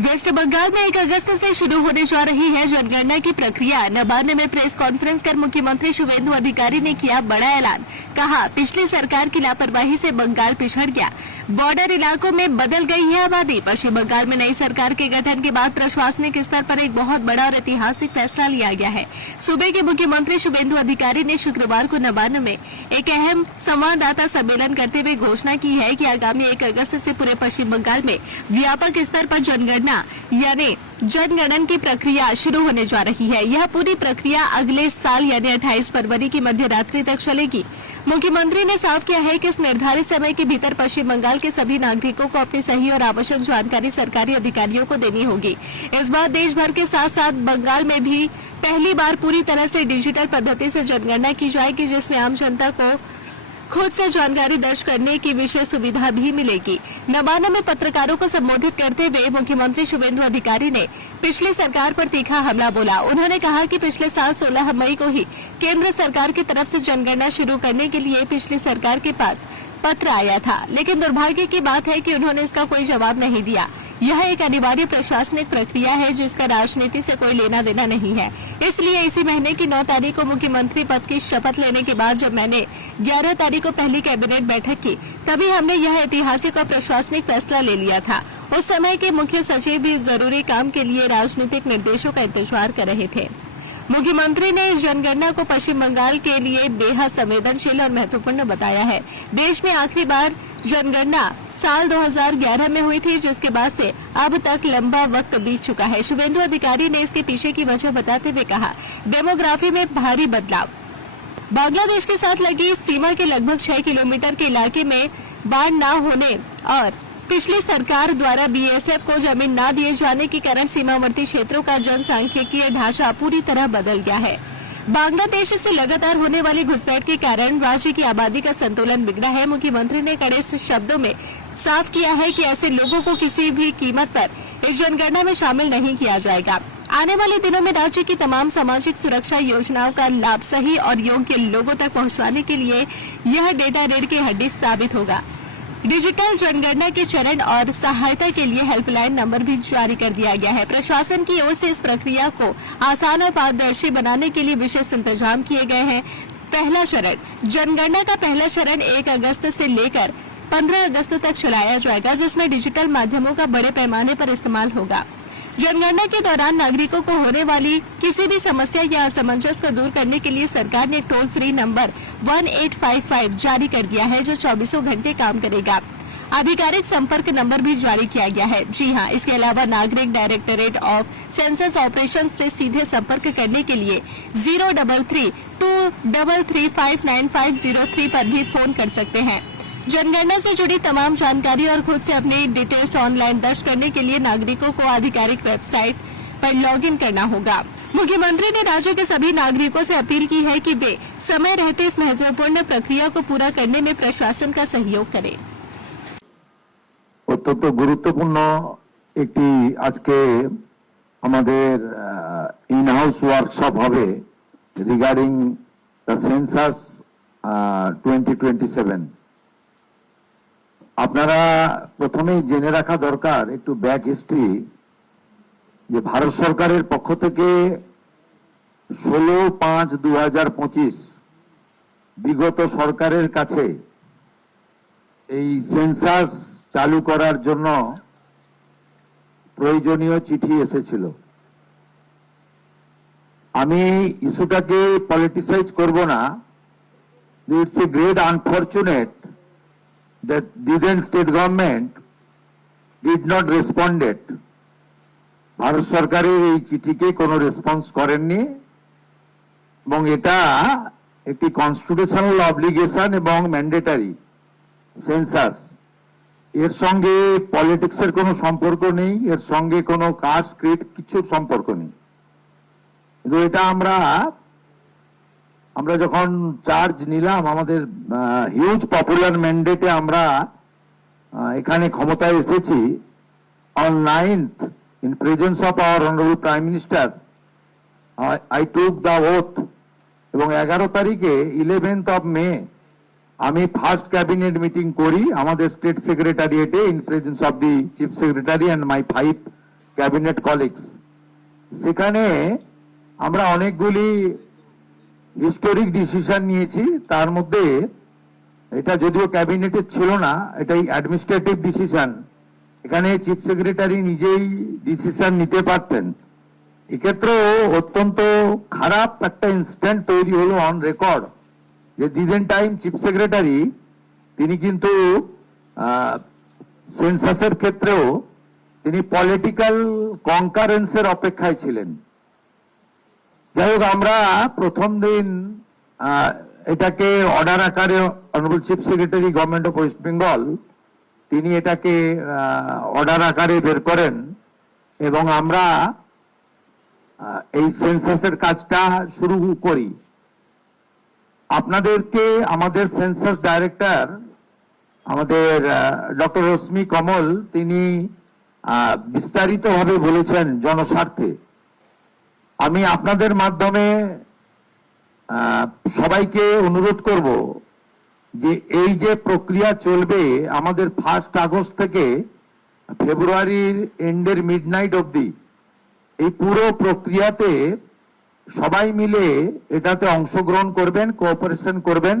Waste Bengal में 1 अगस्त से शुरू होने जा रही है जनगणना की प्रक्रिया। नवान्न में प्रेस कॉन्फ्रेंस कर मुख्यमंत्री शुभेंदु अधिकारी ने किया बड़ा ऐलान। कहा, पिछली सरकार की लापरवाही से बंगाल पिछड़ गया, बॉर्डर इलाकों में बदल गई है आबादी। पश्चिम बंगाल में नई सरकार के गठन के बाद प्रशासनिक स्तर पर एक बहुत बड़ा और ऐतिहासिक फैसला लिया गया है। सूबे के मुख्यमंत्री शुभेंदु अधिकारी ने शुक्रवार को नवान्न में एक अहम संवाददाता सम्मेलन करते हुए घोषणा की है कि आगामी 1 अगस्त से पूरे पश्चिम बंगाल में व्यापक स्तर पर जनगणना यानी जनगणन की प्रक्रिया शुरू होने जा रही है। यह पूरी प्रक्रिया अगले साल यानी 28 फरवरी की मध्य रात्रि तक चलेगी। मुख्यमंत्री ने साफ किया है कि इस निर्धारित समय के भीतर पश्चिम बंगाल के सभी नागरिकों को अपनी सही और आवश्यक जानकारी सरकारी अधिकारियों को देनी होगी। इस बार देश भर के साथ साथ बंगाल में भी पहली बार पूरी तरह से डिजिटल पद्धति से जनगणना की जाएगी, जिसमें आम जनता को खुद से जानकारी दर्ज करने की विशेष सुविधा भी मिलेगी। नवान्न में पत्रकारों को संबोधित करते हुए मुख्यमंत्री शुभेंदु अधिकारी ने पिछली सरकार पर तीखा हमला बोला। उन्होंने कहा कि पिछले साल 16 मई को ही केंद्र सरकार की तरफ से जनगणना शुरू करने के लिए पिछली सरकार के पास पत्र आया था, लेकिन दुर्भाग्य की बात है कि उन्होंने इसका कोई जवाब नहीं दिया। यह एक अनिवार्य प्रशासनिक प्रक्रिया है जिसका राजनीति से कोई लेना देना नहीं है। इसलिए इसी महीने की 9 तारीख को मुख्यमंत्री पद की शपथ लेने के बाद जब मैंने 11 तारीख को पहली कैबिनेट बैठक की, तभी हमने यह ऐतिहासिक और प्रशासनिक फैसला ले लिया था। उस समय के मुख्य सचिव भी इस जरूरी काम के लिए राजनीतिक निर्देशों का इंतजार कर रहे थे। मुख्यमंत्री ने इस जनगणना को पश्चिम बंगाल के लिए बेहद संवेदनशील और महत्वपूर्ण बताया है। देश में आखिरी बार जनगणना साल 2011 में हुई थी, जिसके बाद से अब तक लंबा वक्त बीत चुका है। शुभेंदु अधिकारी ने इसके पीछे की वजह बताते हुए कहा, डेमोग्राफी में भारी बदलाव, बांग्लादेश के साथ लगी सीमा के लगभग 6 किलोमीटर के इलाके में बाढ़ न होने और पिछली सरकार द्वारा बीएसएफ को जमीन न दिए जाने के कारण सीमावर्ती क्षेत्रों का जनसांख्यिकीय ढांचा पूरी तरह बदल गया है। बांग्लादेश से लगातार होने वाली घुसपैठ के कारण राज्य की आबादी का संतुलन बिगड़ा है। मुख्यमंत्री ने कड़े शब्दों में साफ किया है कि ऐसे लोगों को किसी भी कीमत पर इस जनगणना में शामिल नहीं किया जाएगा। आने वाले दिनों में राज्य की तमाम सामाजिक सुरक्षा योजनाओं का लाभ सही और योग्य लोगों तक पहुँचाने के लिए यह डेटा रीढ़ की हड्डी साबित होगा। डिजिटल जनगणना के चरण और सहायता के लिए हेल्पलाइन नंबर भी जारी कर दिया गया है। प्रशासन की ओर से इस प्रक्रिया को आसान और पारदर्शी बनाने के लिए विशेष इंतजाम किए गए हैं। पहला चरण, जनगणना का पहला चरण 1 अगस्त से लेकर 15 अगस्त तक चलाया जाएगा, जिसमें डिजिटल माध्यमों का बड़े पैमाने पर इस्तेमाल होगा। जनगणना के दौरान नागरिकों को होने वाली किसी भी समस्या या असमंजस को दूर करने के लिए सरकार ने टोल फ्री नंबर 1855 जारी कर दिया है, जो 24 घंटे काम करेगा। आधिकारिक संपर्क नंबर भी जारी किया गया है। जी हां, इसके अलावा नागरिक डायरेक्टरेट ऑफ सेंसस ऑपरेशन से सीधे संपर्क करने के लिए 03323359503 पर भी फोन कर सकते हैं। जनगणना से जुड़ी तमाम जानकारी और खुद से अपनी डिटेल्स ऑनलाइन दर्ज करने के लिए नागरिकों को आधिकारिक वेबसाइट पर लॉगिन करना होगा। मुख्यमंत्री ने राज्य के सभी नागरिकों से अपील की है कि वे समय रहते इस महत्वपूर्ण प्रक्रिया को पूरा करने में प्रशासन का सहयोग करें। অত্যন্ত গুরুত্বপূর্ণ একটি আজকে আমাদের ইন হাউস ওয়ার্কশপ হবে রিগার্ডিং দ্য সেন্সাস 2027। আপনারা প্রথমেই জেনে রাখা দরকার একটু ব্যাক হিস্ট্রি, যে ভারত সরকারের পক্ষ থেকে 16/5/2025 বিগত সরকারের কাছে এই সেন্সাস চালু করার জন্য প্রয়োজনীয় চিঠি এসেছিল। আমি ইস্যুটাকে পলিটিসাইজ করব না। It's a great unfortunate that the then state government did not responded. Bharat সরকারের এই চিঠিকে কোনো রেসপন্স করেননি এবং এটা একটি কনস্টিটিউশনাল অব্লিগেশন এবং ম্যান্ডেটারি সেন্সাস। এর সঙ্গে পলিটিক্সের কোনো সম্পর্ক নেই, এর সঙ্গে কোনো কাস্ট ক্রিড কিছুর সম্পর্ক নেই। কিন্তু এটা আমরা যখন চার্জ নিলাম, আমাদের হিউজ পপুলার ম্যান্ডেটে আমরা এখানে ক্ষমতায় এসেছি। On 9th in presence of our honorable prime minister I took the oath এবং 11 তারিখে 11th of May আমি ফার্স্ট ক্যাবিনেট মিটিং করি আমাদের স্টেট সেক্রেটারিয়েটে in presence of the chief secretary and my 5 cabinet colleagues, সেখানে আমরা অনেকগুলি হিস্টোরিক ডিসিশন নিয়েছি। তার মধ্যে এটা যদিও ক্যাবিনেটে ছিল না, এটাই অ্যাডমিনিস্ট্রেটিভ ডিসিশন, এখানে চিফ সেক্রেটারি নিজেই ডিসিশন নিতে পারতেন। এক্ষেত্রেও অত্যন্ত খারাপ একটা ইনসিডেন্ট তৈরি হলো অন রেকর্ড, যে দিদেন টাইম চিফ সেক্রেটারি তিনি কিন্তু সেন্সাসের ক্ষেত্রেও তিনি পলিটিক্যাল কনকারেন্সের অপেক্ষায় ছিলেন। যাই হোক, আমরা প্রথম দিন এটাকে অর্ডার আকারে honourable chief secretary government of West Bengal তিনি এটাকে অর্ডার আকারে বের করেন এবং আমরা এই সেন্সাসের কাজটা শুরু করি। আপনাদেরকে আমাদের সেন্সাস ডাইরেক্টর আমাদের ডক্টর রশ্মি কমল তিনি বিস্তারিতভাবে বলেছেন জনস্বার্থে। আমি আপনাদের মাধ্যমে সবাইকে অনুরোধ করব যে এই যে প্রক্রিয়া চলবে আমাদের 1 আগস্ট থেকে ফেব্রুয়ারির এন্ডের মিডনাইট অবধি, এই পুরো প্রক্রিয়াতে সবাই মিলে এটাতে অংশগ্রহণ করবেন, কোঅপারেশন করবেন।